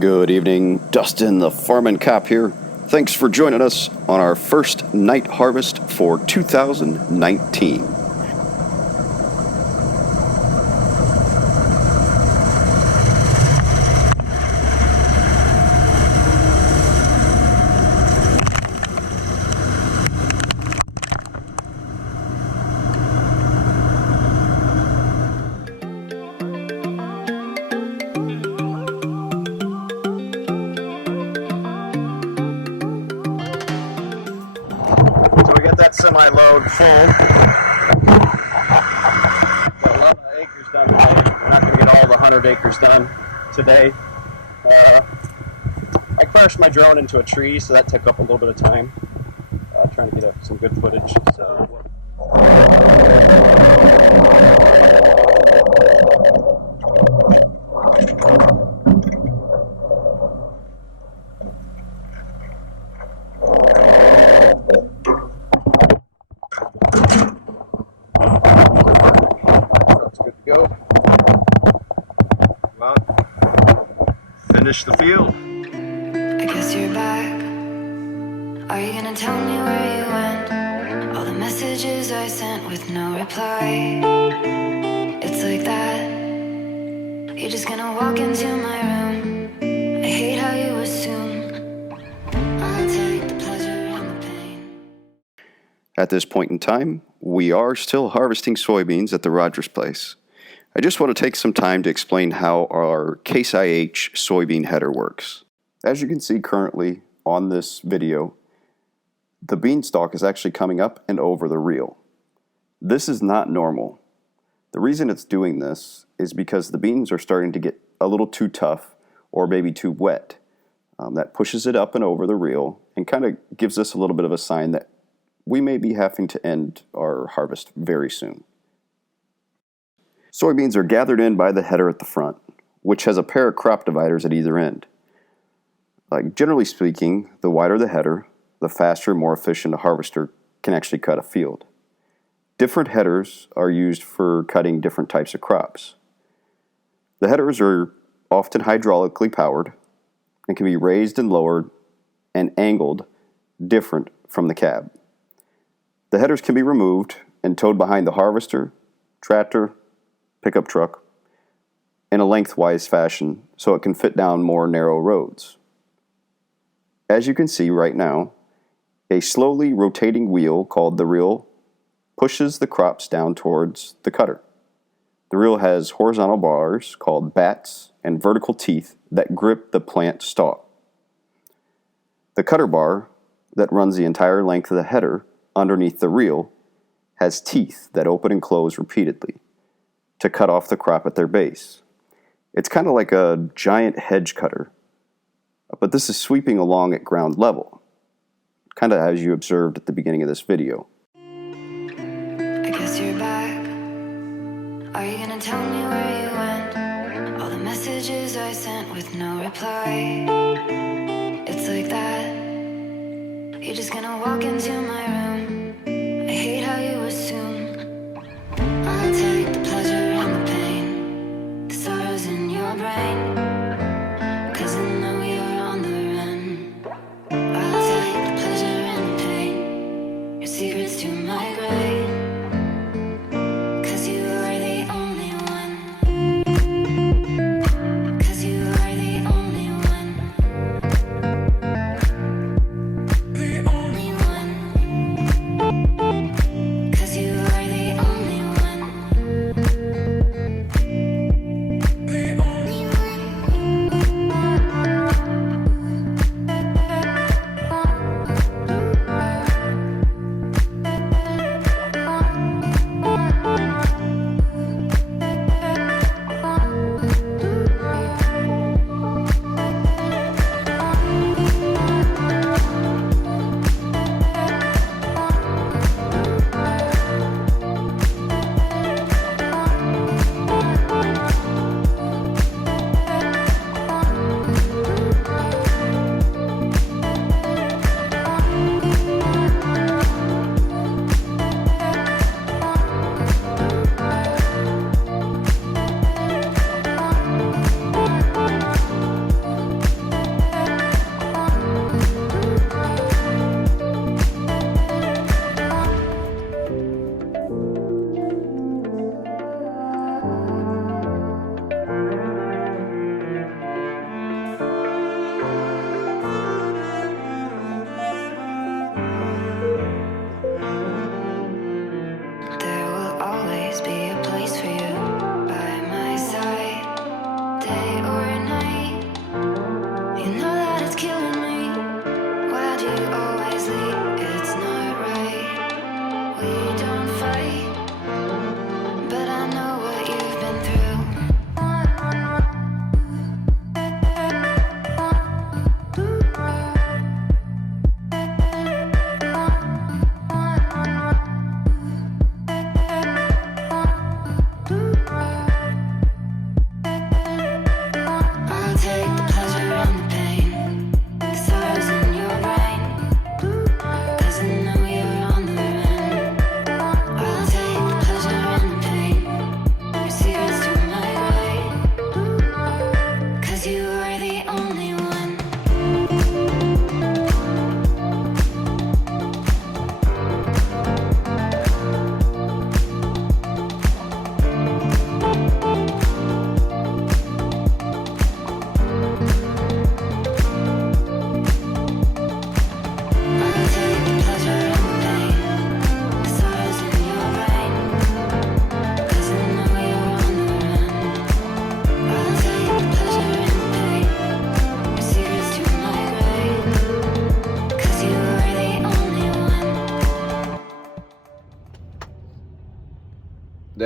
Good evening, Dustin the Farmin' Cop here. Thanks for joining us on our first night harvest for 2019. So we got that semi-load full. Got a lot of acres done today. We're not going to get all the 100 acres done today. I crashed my drone into a tree, so that took up a little bit of time. Trying to get some good footage. So. Go. Come on. Finish the field. I guess you're back. Are you gonna tell me where you went? All the messages I sent with no reply. It's like that. You're just gonna walk into my room. I hate how you assume I'll take the pleasure and the pain. At this point in time, we are still harvesting soybeans at the Rogers place. I just want to take some time to explain how our Case IH soybean header works. As you can see currently on this video, the beanstalk is actually coming up and over the reel. This is not normal. The reason it's doing this is because the beans are starting to get a little too tough or maybe too wet. That pushes it up and over the reel and kind of gives us a little bit of a sign that we may be having to end our harvest very soon. Soybeans are gathered in by the header at the front, which has a pair of crop dividers at either end. Generally speaking, the wider the header, the faster, more efficient a harvester can actually cut a field. Different headers are used for cutting different types of crops. The headers are often hydraulically powered and can be raised and lowered and angled different from the cab. The headers can be removed and towed behind the harvester, tractor, pickup truck in a lengthwise fashion so it can fit down more narrow roads. As you can see right now, a slowly rotating wheel called the reel pushes the crops down towards the cutter. The reel has horizontal bars called bats and vertical teeth that grip the plant stalk. The cutter bar that runs the entire length of the header underneath the reel has teeth that open and close repeatedly to cut off the crop at their base. It's kind of like a giant hedge cutter, but this is sweeping along at ground level, kind of as you observed at the beginning of this video. I guess you're back. Are you gonna tell me where you went? All the messages I sent with no reply. It's like that. You're just gonna walk into my room. I hate how you assume I'll take the pleasure and the pain, the sorrows in your brain, 'cause I know you're on the run. I'll take the pleasure and the pain, your secrets to my grave, 'cause you are the only one, 'cause you are the only one, the only one.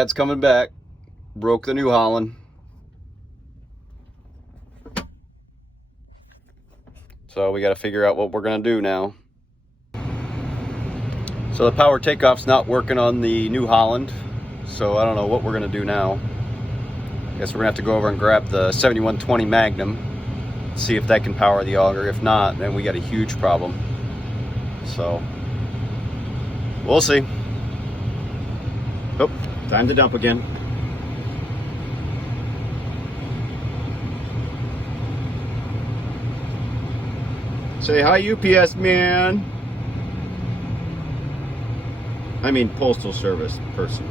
Dad's coming back. Broke the New Holland. So we got to figure out what we're going to do now. So the power takeoff's not working on the New Holland. So I don't know what we're going to do now. Guess we're going to have to go over and grab the 7120 Magnum. See if that can power the auger. If not, then we got a huge problem. So we'll see. Oh, time to dump again. Say hi, UPS man. I mean postal service person.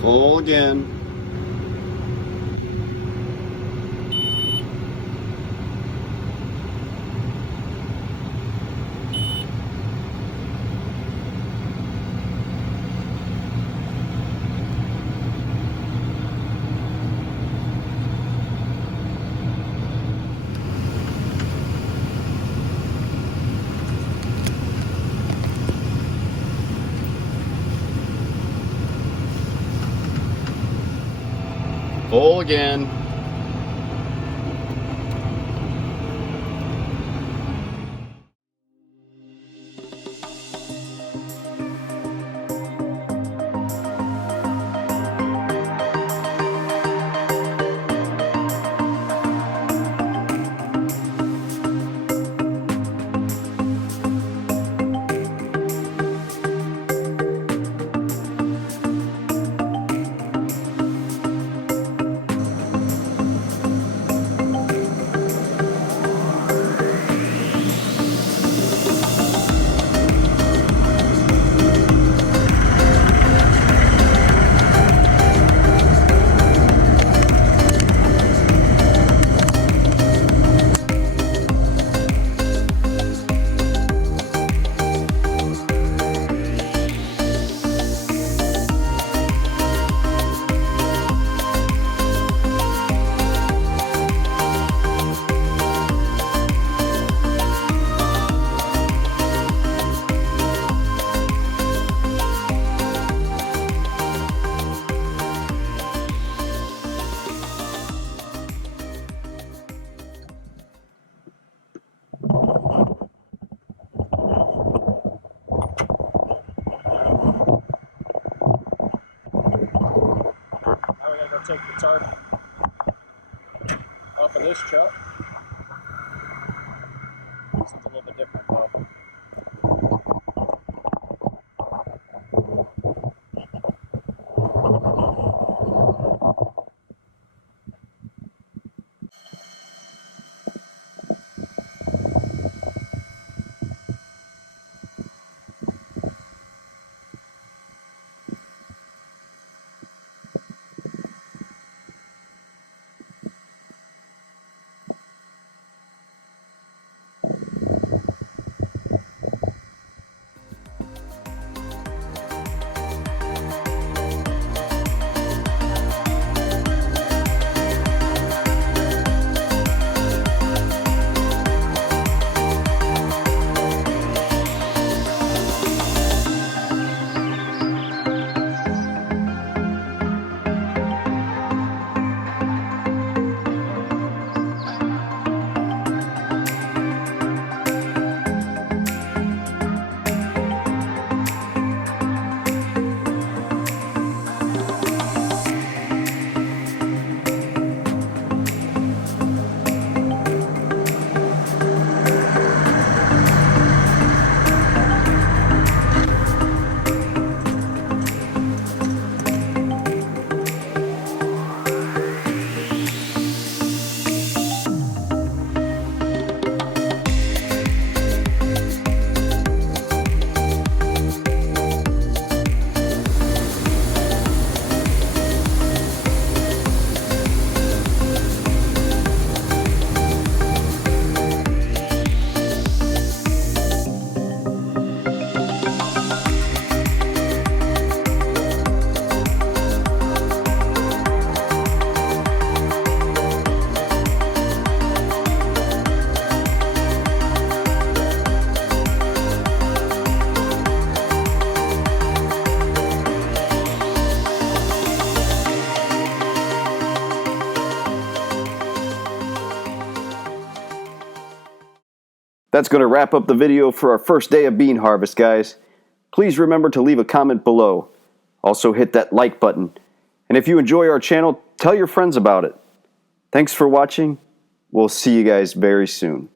Full again. Full again. Take the tarp off of this truck. This one's a little bit different though. That's going to wrap up the video for our first day of bean harvest, guys. Please remember to leave a comment below. Also hit that like button. And if you enjoy our channel, tell your friends about it. Thanks for watching. We'll see you guys very soon.